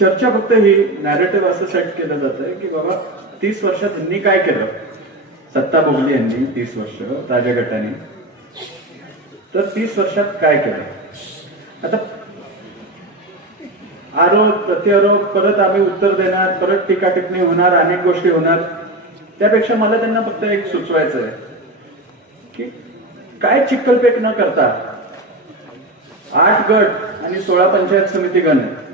चर्चा फक्त ही नॅरेटिव्ह असं सेट केलं जातंय की बाबा तीस वर्षात यांनी काय केलं? सत्ता भोगली यांनी तीस वर्ष राजगटाने तर तीस वर्षात काय केलं? आता आरोप प्रत्यारोप परत आम्ही उत्तर देणार परत टीका टिप्पणी होणार अनेक गोष्टी होणार. त्यापेक्षा मला त्यांना फक्त एक सुचवायचं आहे की काय चिक्कलपेक न करता आठ गट आणि सोळा पंचायत समिती गण आहे.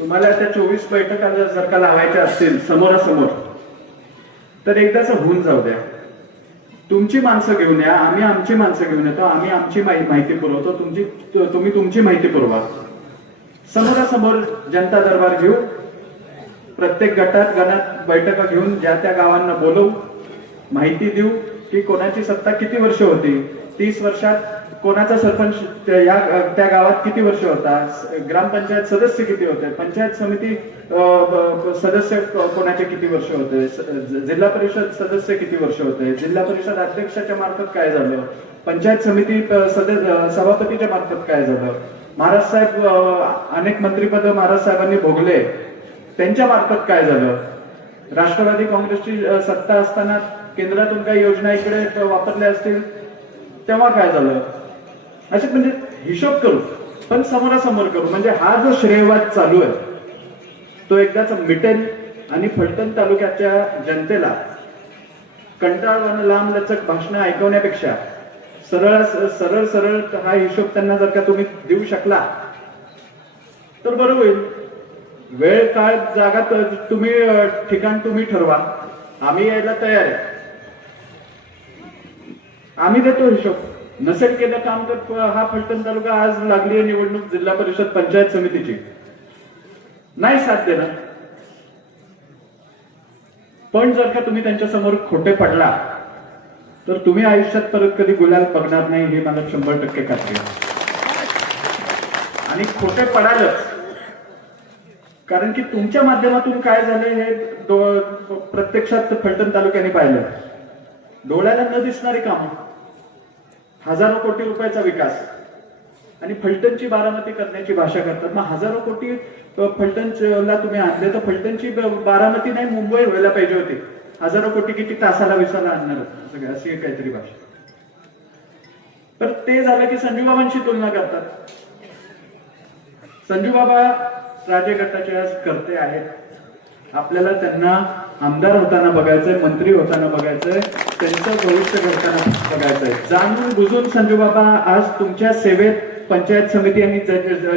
तुम्हाला त्या चोवीस बैठका जर जर का लावायच्या असतील समोरासमोर तर एकदाच होऊन जाऊ द्या. तुमची माणसं घेऊन या आम्ही आमची माणसं घेऊन येतो आम्ही आमची माहि- माहिती पुरवतो तुमची तुम्ही तुमची माहिती पुरवा. समोरासमोर जनता दरबार घेऊ प्रत्येक गटात गणात बैठका घेऊन ज्या त्या गावांना बोलवू माहिती देऊ की कोणाची सत्ता किती वर्ष होती तीस वर्षात कोणाचा सरपंच त्या- या त्या गावात किती वर्ष होता? ग्रामपंचायत सदस्य किती होते? पंचायत समिती सदस्य कोणाचे किती वर्ष होते? जिल्हा परिषद सदस्य किती वर्ष होते? जिल्हा परिषद अध्यक्षाच्या मार्फत काय झालं? पंचायत समिती सदस्य सभापतीच्या मार्फत काय झालं? महाराज साहेब अनेक मंत्रीपद महाराज साहेबांनी भोगले. त्यांच्या मार्फत काय झालं? राष्ट्रवादी काँग्रेसची सत्ता असताना केंद्रातून काही योजना इकडे वापरल्या असतील? तेव्हा काय झालं? असे म्हणजे हिशोब करू पण समोरासमोर करू. म्हणजे हा जो श्रेयवाद चालू आहे तो एकदाच मिटेल आणि फलटण तालुक्याच्या जनतेला कंटाळवानं लांब लचक भाषणं ऐकवण्यापेक्षा सरळ सरळ सरळ हा हिशोब त्यांना जर का तुम्ही देऊ शकला तर बरं होईल. वेळ काळ जागा तुम्ही ठिकाण तुम्ही ठरवा. आम्ही यायला तयार आहे. आम्ही देतो हिशोब. नसेल केलं काम तर हा फलटण तालुका आज लागली आहे निवडणूक जिल्हा परिषद पंचायत समितीची. नाही साथ देणार. पण जर का तुम्ही त्यांच्यासमोर खोटे पडला तर तुम्ही आयुष्यात परत कधी गुलाल बघणार नाही हे मला शंभर टक्के खात्री आणि खोटे पडालच. कारण की तुमच्या माध्यमातून काय झाले हे प्रत्यक्षात फलटण तालुक्याने पाहिलं. डोळ्याला न दिसणारी कामं. हजारो कोटी रुपयाचा विकास. आणि फलटणची बारामती करण्याची भाषा करतात. मग हजारो कोटी फलटणला तुम्ही आणले तर फलटणची बारामती नाही मुंबई व्हायला पाहिजे होती. हजारो कोटी किती तासाला विसाला आणणार सगळं अशी एक काहीतरी भाषा. तर ते झालं की संजू बाबांशी तुलना करतात. संजू बाबा राजे गटाचे आज करते आहेत. आपल्याला त्यांना आमदार होताना बघायचंय मंत्री होताना बघायचंय. त्यांचं भविष्य घडताना आहे. जाणून बुजून संजू बाबा आज तुमच्या सेवेत पंचायत समिती आणि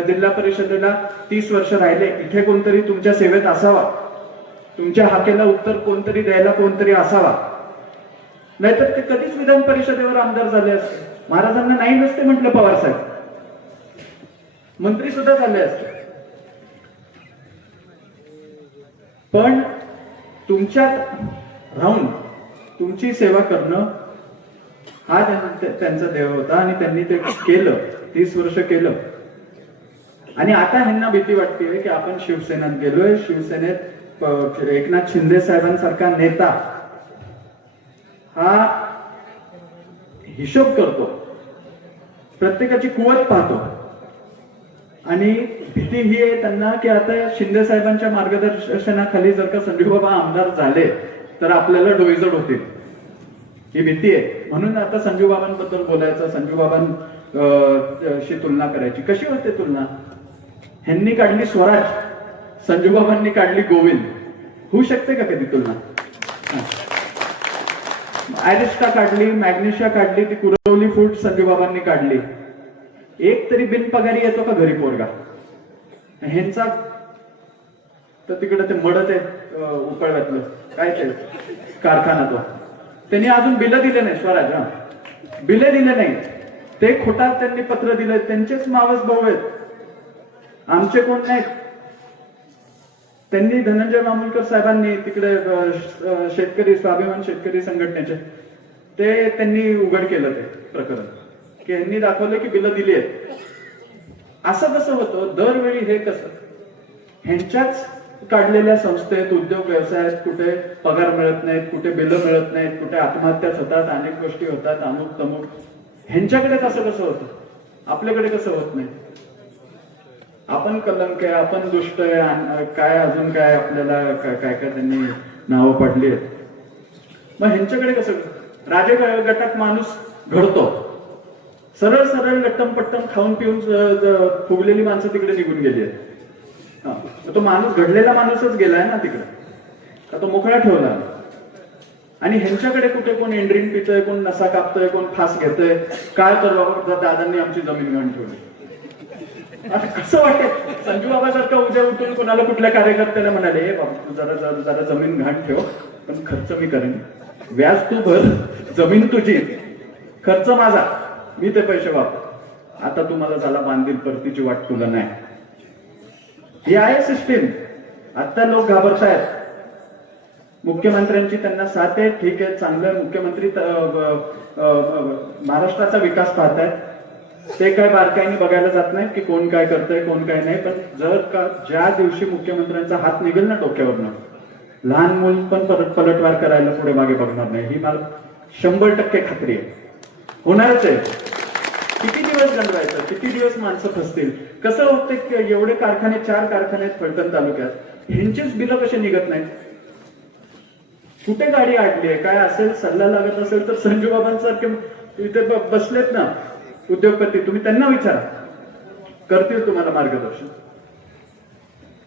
जिल्हा परिषदेला तीस वर्ष राहिले. इथे कोणतरी तुमच्या सेवेत असावा. तुमच्या हाकेला उत्तर कोणतरी द्यायला कोणतरी असावा. नाहीतर ते कधीच विधान परिषदेवर आमदार झाले असते. महाराजांना नाही नसते म्हटलं पवार साहेब. मंत्री सुद्धा झाले असते. पण तुमच्यात राहून तुमची सेवा करणं हा त्यांचा देव होता आणि त्यांनी ते केलं तीस वर्ष केलं. आणि आता ह्यांना भीती वाटते की आपण शिवसेनेत गेलोय शिवसेनेत एकनाथ शिंदे साहेबांसारखा नेता हा हिशोब करतो. प्रत्येकाची कुवत पाहतो. आणि भीती ही आहे त्यांना की आता शिंदे साहेबांच्या मार्गदर्शनाखाली जर का संजू बाबा आमदार झाले तर आपल्याला डोईजड होतील. ही भीती आहे. म्हणून आता संजू बाबांबद्दल बोलायचं संजू बाबांशी तुलना करायची. कशी होते तुलना? ह्यांनी काढली स्वराज संजू बाबांनी काढली गोविंद. होऊ शकते का कधी तुलना? आयरिस्टा काढली मॅग्नेशिया काढली ती कुरवली फूड संजू बाबांनी काढली. एक तरी बिनपगारी येतो का घरी पोरगा? ह्यांचा तर तिकडे ते मडत आहेत उकळव्यातलं काय ते? कारखाना तो. त्यांनी अजून बिलं दिले नाही स्वराज हा. बिले दिले नाही ते खोटात त्यांनी पत्र दिले त्यांचेच मावस भाऊ आहेत. आमचे कोण नाहीत? त्यांनी धनंजय मामुलकर साहेबांनी तिकडे शेतकरी स्वाभिमान शेतकरी संघटनेचे ते त्यांनी उघड केलं ते प्रकरण. की यांनी दाखवलं की बिलं दिली आहेत. असं कसं होतं दरवेळी हे कसं? ह्यांच्याच काढलेल्या संस्थेत उद्योग व्यवसायात कुठे पगार मिळत नाहीत कुठे बिलं मिळत नाहीत कुठे आत्महत्याच होतात अनेक गोष्टी होतात अमुक तमुक. ह्यांच्याकडे कसं कसं होतं? आपल्याकडे कसं होत नाही? आपण कलंक आहे आपण दुष्ट आहे काय अजून काय आपल्याला काय काय त्यांनी नावं पडली आहेत? मग ह्यांच्याकडे कसं राजे गटात माणूस घडतो. सरळ सरळ लट्टम पट्टम खाऊन पिऊन फुगलेली माणसं तिकडे निघून गेली आहेत. तो माणूस घडलेला माणूसच गेलाय ना तिकडे. का तो मोकळा ठेवला. आणि ह्यांच्याकडे कुठे कोण एंड्रीन पितोय कोण नसा कापतोय कोण फास घेतोय काय तर बाबा दादांनी आमची जमीन घाण ठेवली. आता कसं वाटेल? संजू बाबा उद्या उठून कोणाला कुठल्या कार्यकर्त्याला म्हणाले हे बाबा तू जरा जरा जरा जमीन घाण ठेव पण खर्च मी करेन. व्याज तू भर जमीन तुझी. खर्च माझा. मी ते पैसे वापर आता तू मला झाला बांधील परतीची वाट तुला नाही. ही आहे सिस्टीम आता लोक घाबरतायत. मुख्यमंत्र्यांची त्यांना साथ आहे. ठीक आहे चांगलं मुख्यमंत्री महाराष्ट्राचा विकास पाहतायत. ते काय बारकाईने बघायला जात नाही की कोण काय करतंय कोण काय नाही. पण जर का ज्या दिवशी मुख्यमंत्र्यांचा हात निघेल ना डोक्यावरनं लहान मूल पण परत पलटवार करायला पुढे मागे बघणार नाही. ही मला शंभर टक्के खात्री आहे. होणारच आहे. किती दिवस गंडवायचं किती दिवस माणसं फसतील? कसं होतं की एवढे कारखाने चार कारखाने आहेत फलटण तालुक्यात. ह्यांचीच बिलं कसे निघत नाहीत? कुठे गाडी अडली आहे? काय असेल? सल्ला लागत असेल तर संजू बाबांसारखे इथे बसलेत ना उद्योगपती. तुम्ही त्यांना विचारा. करतील तुम्हाला मार्गदर्शन.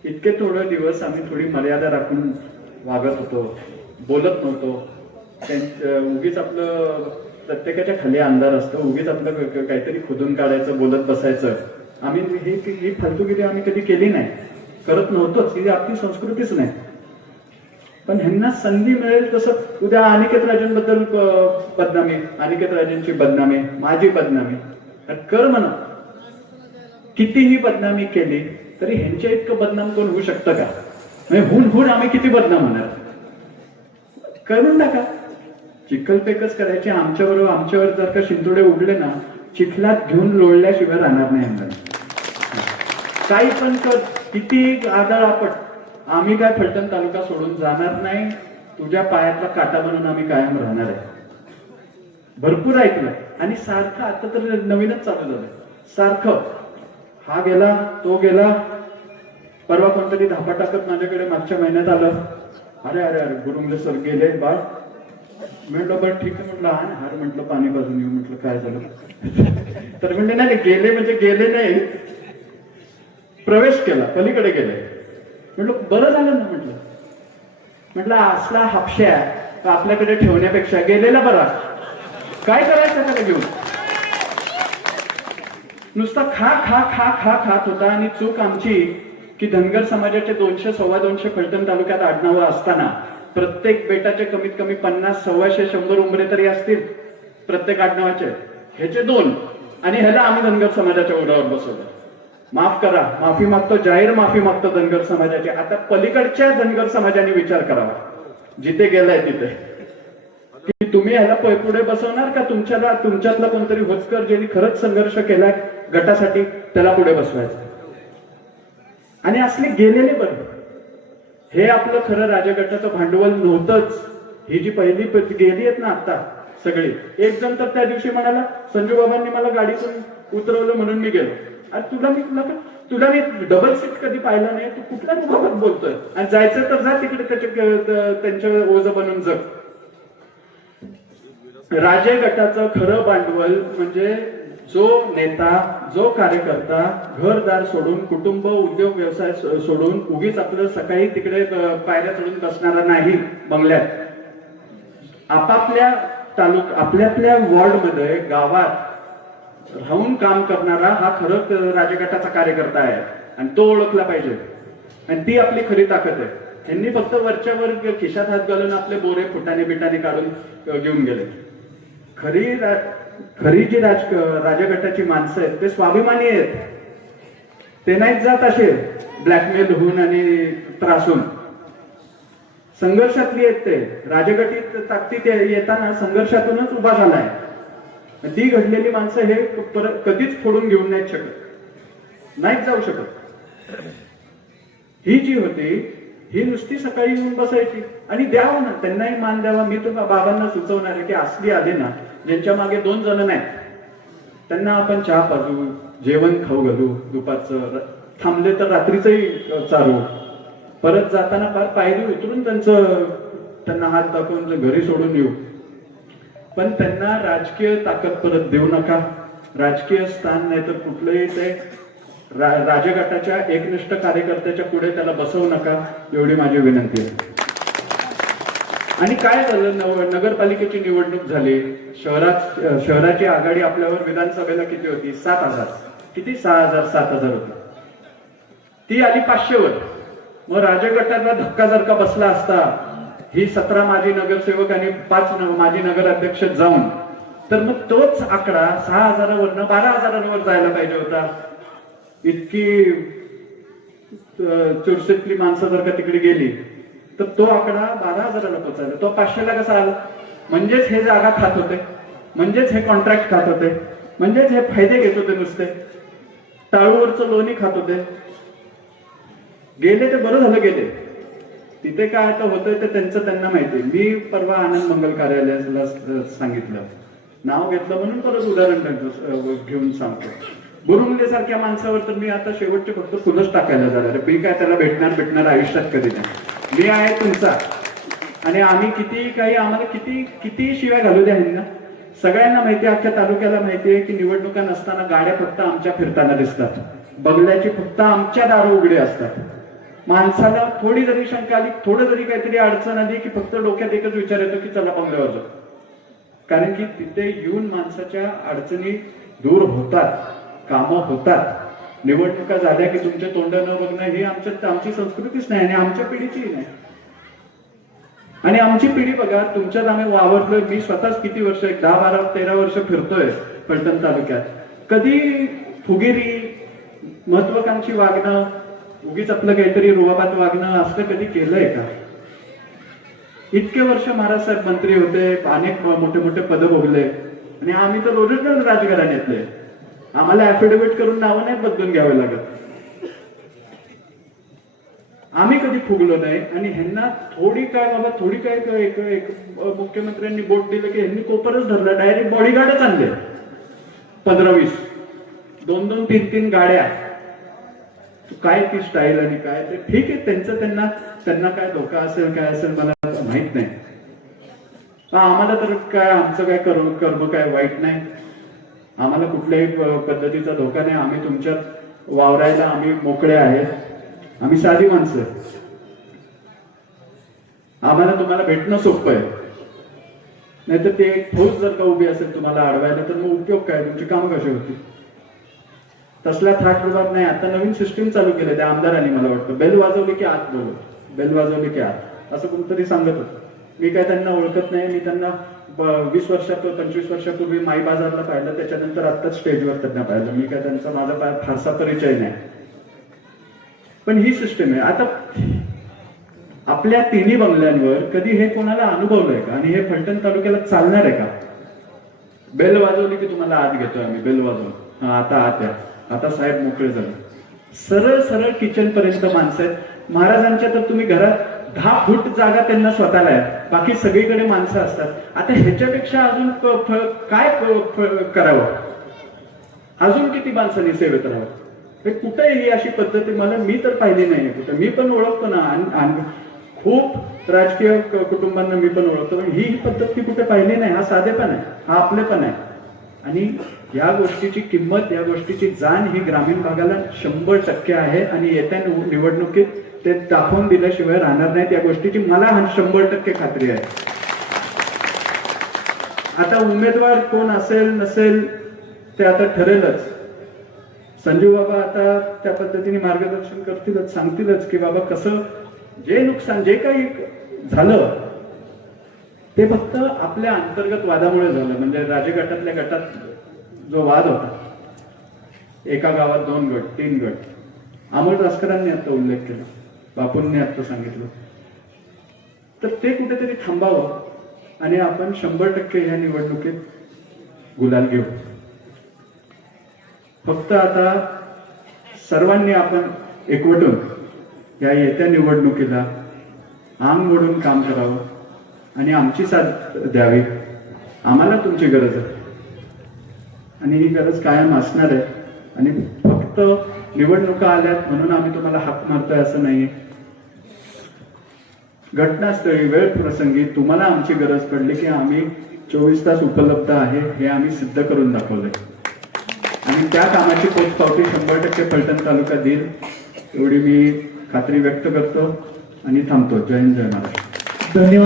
इतके थोडे दिवस आम्ही थोडी मर्यादा राखून वागत होतो. बोलत नव्हतो. त्यांच्या उगीच आपलं प्रत्येकाच्या खाली अंधार असतो. उगीच आपलं काहीतरी खोदून काढायचं बोलत बसायचं. आम्ही ही ही फालतूगिरी आम्ही कधी केली नाही. करत नव्हतोच. ही आपली संस्कृतीच नाही. पण ह्यांना संधी मिळेल तसं उद्या अनिकेत राजांबद्दल बदनामी अनिकेत राजांची बदनामी माझी बदनामी. कर म्हणा. कितीही बदनामी केली तरी ह्यांच्या इतकं बदनाम कोण होऊ शकतं का? म्हणजे हुन हुन आम्ही किती बदनाम होणार? करून टाका चिखलफेकच करायची आमच्याबरोबर आमच्यावर जर का शिंतोडे उडले ना चिखलात घेऊन लोळल्याशिवाय राहणार नाही आमदार काही पण कर किती आदळ आपण आम्ही काय फलटण तालुका सोडून जाणार नाही तुझ्या पायातला काटा बनून आम्ही कायम राहणार आहे. भरपूर ऐकलं. आणि सारखं आता तर नवीनच चालू झालं. सारखं. हा गेला तो गेला. परवा कोणतरी धापा टाकत माझ्याकडे मागच्या महिन्यात आलं. अरे अरे अरे गुरुंगले सर गेले बाळ. म्हटलं बरं ठीक आहे. म्हटलं हा हार म्हटलं पाणी बाजून येऊ. म्हटलं काय झालं? तर म्हणले नाही नाही, गेले म्हणजे गेले नाही. प्रवेश केला पलीकडे गेले. म्हटलं बरं झालं ना म्हटलं. म्हटलं असला हापश्या आपल्याकडे ठेवण्यापेक्षा गेलेला बरा. काय करायचं त्याला घेऊन? नुसता खा खा खा खा खात होता आणि चूक आमची की धनगर समाजाचे दोनशे सव्वा दोनशे फलटण तालुक्यात आडनावं असताना प्रत्येक बेटाचे कमीत कमी पन्नास सव्वाशे शंभर उमरे तरी असतील. प्रत्येक आडनावाचे. ह्याचे दोन. आणि ह्याला आम्ही धनगर समाजाच्या ओढावर बसवलं. माफ करा. माफी मागतो. जाहीर माफी मागतो धनगर समाजाची. आता पलीकडच्या धनगर समाजाने विचार करावा. जिथे गेलाय तिथे. की तुम्ही ह्याला पुढे बसवणार का तुमच्याला तुमच्यातला कोणतरी वस्कर ज्यांनी खरंच संघर्ष केलाय गटासाठी त्याला पुढे बसवायचं? आणि असले गेलेले बरं. हे आपलं खरं राजगटाचं भांडवल नव्हतंच. ही जी पहिली गेली आहेत ना आता सगळी. एक जण तर त्या दिवशी म्हणाला संजू बाबांनी मला गाडीतून उतरवलं म्हणून मी गेलो. अरे तुला मी तुला तुला मी डबल सीट कधी पाहिलं नाही? तू कुठल्या बाबत बोलतोय? आणि जायचं तर जा तिकडे त्याच्या त्यांच्या ओझ बनून जग. राजे गटाचं खरं भांडवल म्हणजे जो नेता जो कार्यकर्ता घरदार सोडून कुटुंब उद्योग व्यवसाय सोडून उगीच आपलं सकाळी तिकडे पायऱ्या चढून बसणारा नाही बंगल्यात. आपापल्या तालुक आपल्या वॉर्डमध्ये गावात राहून काम करणारा हा खरंच राजगटाचा कार्यकर्ता आहे आणि तो ओळखला पाहिजे. आणि ती आपली खरी ताकद आहे. त्यांनी फक्त वरच्या वर खिशात हात घालून आपले बोरे फुटाने बिटाने काढून घेऊन गेले. खरी रा- खरी जी राज राजगटाची माणसं आहेत ते स्वाभिमानी आहेत. ते नाहीत जात असे. ब्लॅकमेल होऊन आणि त्रासून संघर्षातली आहेत ते. राजगटीत ताकदीत येताना संघर्षातूनच उभा झालाय. ती घडलेली माणसं हे परत कधीच फोडून घेऊन नाहीत शकत. नाहीच जाऊ शकत. ही जी होती ही नुसती सकाळी येऊन बसायची. आणि द्यावं ना त्यांनाही मान द्यावा. मी तर बाबांना सुचवणार आहे की असली आले ना ज्यांच्या मागे दोन जण नाहीत त्यांना आपण चहा पाजू जेवण खाऊ घालू दुपारचं थांबले तर रात्रीचंही चालू. परत जाताना फार पायरी उतरून त्यांचं त्यांना हात दाखवून घरी सोडून येऊ. पण त्यांना राजकीय ताकद परत देऊ नका. राजकीय स्थान नाही तर कुठलंही ते रा- राजगटाच्या एकनिष्ठ कार्यकर्त्याच्या पुढे त्याला बसवू नका एवढी माझी विनंती आहे. आणि काय झालं? नगरपालिकेची निवडणूक झाली. शहरात शहराची आघाडी आपल्यावर विधानसभेला किती होती? सात हजार. किती? सहा हजार सात हजार होती. ती आली पाचशेवर. मग राजगटाला धक्का जर का बसला असता ही सतरा माजी नगरसेवक आणि पाच माजी नगराध्यक्ष जाऊन तर मग तोच आकडा सहा हजारावरनं बारा हजारांवर जायला पाहिजे होता. इतकी चुरशीतली माणसं जर का तिकडे गेली तर तो आकडा बारा हजाराला पोचायला तो पाचशेला कसा आला? म्हणजेच हे जागा खात होते. म्हणजेच हे कॉन्ट्रॅक्ट खात होते. म्हणजेच हे फायदे घेत होते नुसते. टाळूवरचं लोणी खात होते. गेले ते बरं झालं गेले. तिथे काय आता होतंय ते त्यांचं त्यांना माहिती. मी परवा आनंद मंगल कार्यालयाला सांगितलं. नाव घेतलं म्हणून परत उदाहरण घेऊन सांगतो. बुरुंगले सारख्या माणसावर तर मी आता शेवटचे फक्त फुलंच टाकायला जाणार मी काय त्याला भेटणार भेटणार आयुष्यात कधी नाही. मी आहे तुमचा. आणि आम्ही किती काही आम्हाला किती किती शिव्या घालू द्या ह्यांना. सगळ्यांना माहिती आहे, अख्ख्या तालुक्याला माहिती आहे की निवडणुका नसताना गाड्या फक्त आमच्या फिरताना दिसतात. बंगल्याची फक्त आमच्या दार उघडे असतात. माणसाला थोडी जरी शंका आली थोडं जरी काहीतरी अडचण आली की फक्त डोक्यात एकच विचार येतो की चला बंगल्यावर जाऊ. कारण की तिथे येऊन माणसाच्या अडचणी दूर होतात. कामं होतात. निवडणुका झाल्या की तुमच्या तोंड न बघणं ही आमच्या आमची संस्कृतीच नाही आणि आमच्या पिढीचीही नाही. आणि आमची पिढी बघा तुमच्यात आम्ही वावरलोय मी स्वतःच किती वर्ष एक दहा बारा तेरा वर्ष फिरतोय पलटण तालुक्यात. कधी फुगेरी महत्वाकांक्षी वागणं उगीच आपलं काहीतरी रुबाबात वागणं असं कधी केलंय का? इतके वर्ष महाराज साहेब मंत्री होते अनेक मोठे मोठे पद भोगले. आणि आम्ही तर ओरिजिनल राजघराण्यातले. आम्हाला ऍफिडेव्हिट करून नावं नाही बदलून घ्यावे लागत. आम्ही कधी फुगलो नाही आणि ह्यांना थोडी काय बाबा थोडी काय एक मुख्यमंत्र्यांनी बोट दिलं की ह्यांनी कोपरच धरलं डायरेक्ट बॉडीगार्डच आणले. पंधरा वीस. दोन दोन तीन तीन गाड्या. काय ती स्टाईल आणि काय ते? ठीक आहे त्यांचं त्यांना त्यांना काय धोका असेल काय असेल मला माहीत नाही. आम्हाला तर काय आमचं काय कर्म काय वाईट नाही. आम्हाला कुठल्याही पद्धतीचा धोका नाही. आम्ही तुमच्यात वावरायला आम्ही मोकळे आहेत आम्ही साधी माणसं आम्हाला तुम्हाला भेटणं सोपं आहे. नाहीतर ते एक फौज जर का उभी असेल तुम्हाला अडवायला तर मग उपयोग काय? तुमची कामं कशी होती? तसला थाट विभाग नाही. आता नवीन सिस्टीम चालू केलं त्या आमदारांनी मला वाटतं. बेल वाजवली की आत बोलत बेल वाजवली की आत. असं कोणतरी सांगत होतं. मी काय त्यांना ओळखत नाही. मी त्यांना वीस वर्षात पंचवीस वर्षापूर्वी माई बाजारला पाहिलं त्याच्यानंतर आत्ताच स्टेजवर त्यांना पाहिलं. मी काय त्यांचा माझा फारसा परिचय नाही. पण ही सिस्टम आहे. आता आपल्या तिन्ही बंगल्यांवर कधी हे कोणाला अनुभवलंय का? आणि हे फलटण तालुक्याला चालणार आहे का? बेल वाजवली की तुम्हाला आत घेतोय आम्ही? बेल वाजवून. आता आत या. आता साहेब मोकळे झाले. सरळ सरळ किचन पर्यंत माणसं आहेत. महाराजांच्या तर तुम्ही घरात दहा फूट जागा त्यांना स्वतःला आहे बाकी सगळीकडे माणसं असतात. आता ह्याच्यापेक्षा अजून काय करावं? अजून किती माणसांनी सेवेत राहावं? हे कुठे ही अशी पद्धती मला मी तर पाहिली नाही कुठं. मी पण ओळखतो ना. आणि- खूप राजकीय कुटुंबांना मी पण ओळखतो. पण ही पद्धत मी कुठे पाहिली नाही. हा साधेपण आहे. हा आपलेपण आहे. आणि या गोष्टीची किंमत या गोष्टीची जाण ही ग्रामीण भागाला शंभर टक्के आहे. आणि येत्या निवडणुकीत ते दाखवून दिल्याशिवाय राहणार नाही त्या गोष्टीची. मला शंभर टक्के खात्री आहे. आता उमेदवार कोण असेल नसेल ते आता ठरेलच. संजीव बाबा आता त्या पद्धतीने मार्गदर्शन करतीलच सांगतीलच की बाबा कसं जे नुकसान जे काही झालं ते फक्त आपल्या अंतर्गत वादामुळे झालं. म्हणजे राजगटातल्या गटात जो वाद होता एका गावात दोन गट तीन गट अमोल रासकरांनी आता उल्लेख केला. बापूंनी आता सांगितलं. तर ते कुठेतरी थांबावं आणि आपण शंभर टक्के ह्या निवडणुकीत गुलाल घेऊ. फक्त आता सर्वांनी आपण एकवटून या येत्या निवडणुकीला आंग मोडून काम करावं आणि आमची साथ द्यावी. आम्हाला तुमची गरज आहे. आणि ही गरज कायम असणार आहे. आणि फक्त निवडणुका आल्यात म्हणून आम्ही तुम्हाला हात मारतोय असं नाही घटनास्थळी वेळ प्रसंगी तुम्हाला आमची गरज पडली की आम्ही चोवीस तास उपलब्ध आहे हे आम्ही सिद्ध करून दाखवलंय. आणि त्या कामाची पोचपावती शंभर टक्के फलटण तालुका देईल एवढी मी खात्री व्यक्त करतो आणि थांबतो. जय हिंद जय महाराष्ट्र. धन्यवाद.